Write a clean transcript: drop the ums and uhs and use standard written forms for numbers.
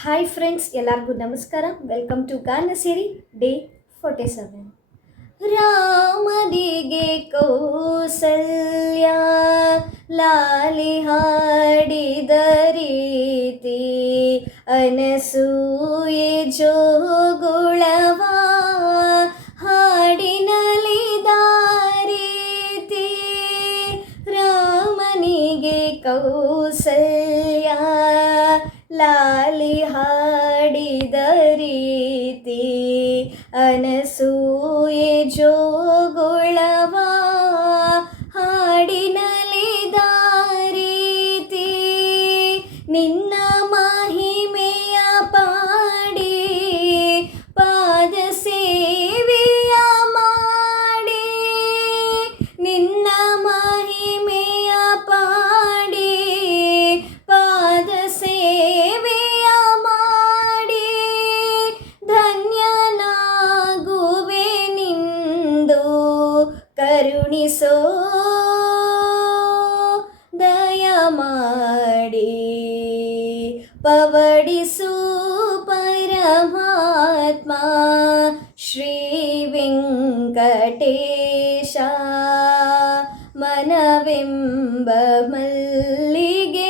Hi friends, ಎಲ್ಲರಿಗೂ ನಮಸ್ಕಾರ. Welcome to ಗಾನ ಸಿರಿ ಡೇ 47. ರಾಮನಿಗೆ ಕೌಸಲ್ಯ ಲಾಲಿ ಹಾಡಿದ ರೀತಿ, ಅನಸೂಯೆ ಜೋಗುಳವ ಹಾಡಿನಲಿದ ರೀತಿ. ರಾಮನಿಗೆ ಕೌಸಲ್ಯ ಲಾಲಿ ಹಾಡಿದ ರೀತಿ, ಅನಸೂಯೆ ಜೋಗುಳವ ಹಾಡಿನಲಿದ ರೀತಿ. ನಿನ್ನ ಮಹಿಮೆಯ ಪಾಡಿ ಪಾದ ಸೇವೆಯ ಮಾಡಿ, ನಿನ್ನ ಮಹಿಮೆಯ ಪಾಡಿ ಪಾದ ಸೇವೆಯ ಮಾಡಿ, ಧನ್ಯನಾಗುವೆ ನಿಂದು ಕರುಣಿಸೋ ದಯ ಮಾಡಿ, ಪವಡಿಸು ಪರಮಾತ್ಮ ಶ್ರೀ ವೆಂಕಟೇಶ. ಮನವೆಂಬ ಮಲ್ಲಿಗೆ